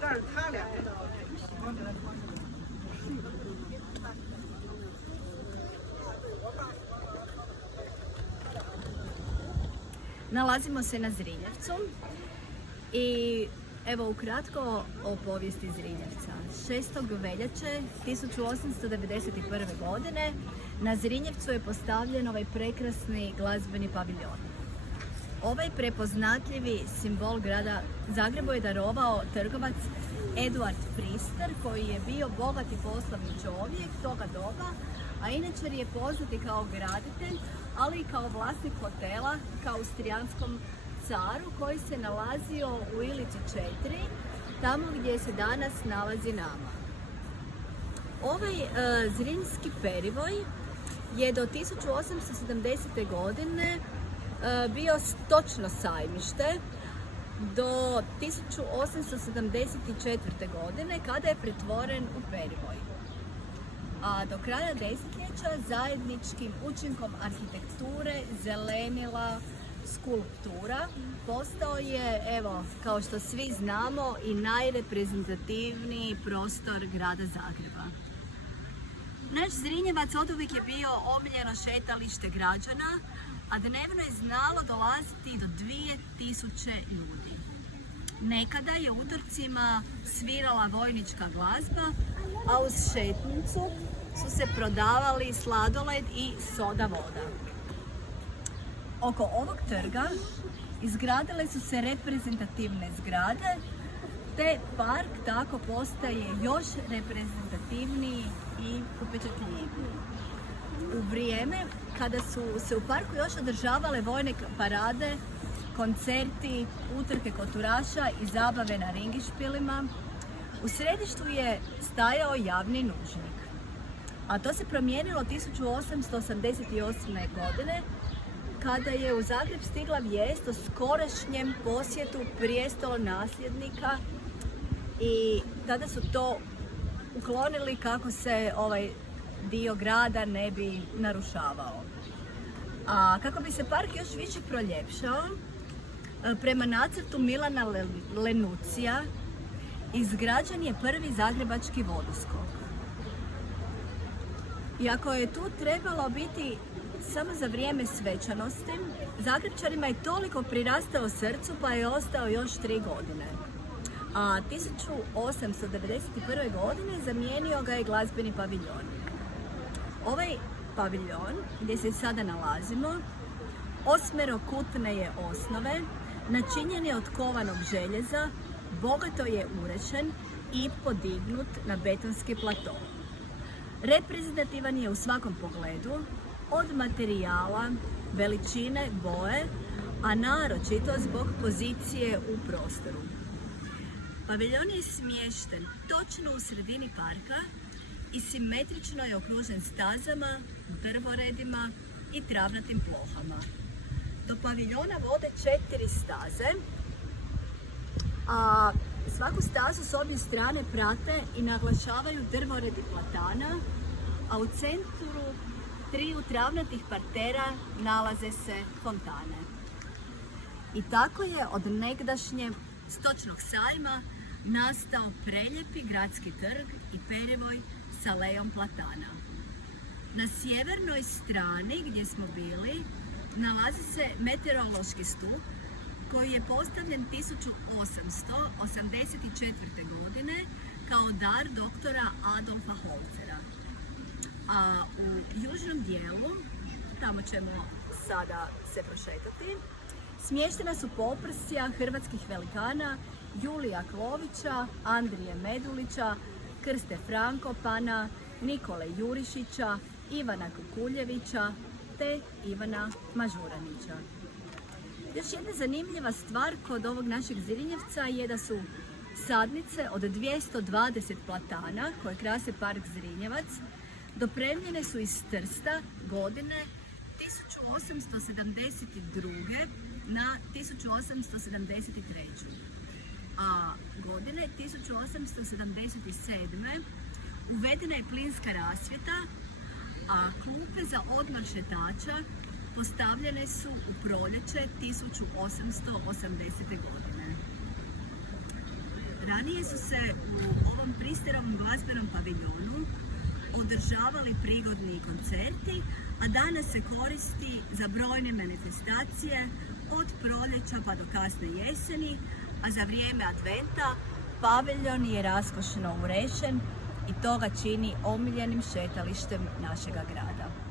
但是他俩。Nalazimo se na Zrinjevcu i evo ukratko o povijesti Zrinjevca. 6. veljače 1891. godine na Zrinjevcu je postavljen ovaj prekrasni glazbeni paviljon. Ovaj prepoznatljivi simbol grada Zagrebu je darovao trgovac Eduard Priester, koji je bio bogat i poslovni čovjek toga doba, a inače je poznat i kao graditelj, ali i kao vlasnik hotela kao austrijanskom caru, koji se nalazio u Ilici 4, tamo gdje se danas nalazi nama. Ovaj Zrinjski perivoj je do 1870. godine bio stočno sajmište do 1874. godine kada je pretvoren u perivoj. A do kraja desetljeća zajedničkim učinkom arhitekture, zelenila, skulptura postao je, evo, kao što svi znamo, i najreprezentativniji prostor grada Zagreba. Naš Zrinjevac oduvijek je bio omiljeno šetalište građana, a dnevno je znalo dolaziti do 2000 ljudi. Nekada je utorcima svirala vojnička glazba, a uz šetnicu su se prodavali sladoled i soda voda. Oko ovog trga izgradile su se reprezentativne zgrade, te park tako postaje još reprezentativniji i upečatljiviji. U vrijeme kada su se u parku još održavale vojne parade, koncerti, utrke koturaša i zabave na ringišpilima, u središtu je stajao javni nužnik. A to se promijenilo 1888. godine, kada je u Zagreb stigla vijest o skorašnjem posjetu prijestolonasljednika i tada su to uklonili kako se ovaj dio grada ne bi narušavao. A kako bi se park još više proljepšao, prema nacrtu Milana Lenucija izgrađen je prvi zagrebački vodoskok. Iako je tu trebalo biti samo za vrijeme svečanosti, Zagrepčanima je toliko prirastao srcu pa je ostao još 3 godine. A 1891. godine zamijenio ga je glazbeni paviljon. Ovaj paviljon, gdje se sada nalazimo, osmerokutne je osnove, načinjen je od kovanog željeza, bogato je urešen i podignut na betonski plato. Reprezentativan je u svakom pogledu, od materijala, veličine, boje, a naročito zbog pozicije u prostoru. Paviljon je smješten točno u sredini parka i simetrično je okružen stazama, drvoredima i travnatim plohama. Do paviljona vode 4 staze, a svaku stazu s obje strane prate i naglašavaju drvoredi platana, a u centru 3 travnatih partera nalaze se fontane. I tako je od negdašnje stočnog sajma nastao prelijepi gradski trg i perivoj s alejom platana. Na sjevernoj strani gdje smo bili nalazi se meteorološki stup koji je postavljen 1884. godine kao dar doktora Adolfa Holzera. A u južnom dijelu, tamo ćemo sada se prošetati, smještena su poprsja hrvatskih velikana Julija Klovića, Andrije Medulića, Krste Frankopana, Nikole Jurišića, Ivana Kukuljevića te Ivana Mažuranića. Još jedna zanimljiva stvar kod ovog našeg Zrinjevca je da su sadnice od 220 platana koje krase park Zrinjevac dopremljene su iz Trsta godine 1872. na 1873. A godine 1877. uvedena je plinska rasvjeta, a klupe za odmor šetača Postavljene su u proljeće 1880. godine. Ranije su se u ovom pristarom glazbenom paviljonu održavali prigodni koncerti, a danas se koristi za brojne manifestacije od proljeća pa do kasne jeseni, a za vrijeme adventa paviljon je raskošno urešen i to ga čini omiljenim šetalištem našega grada.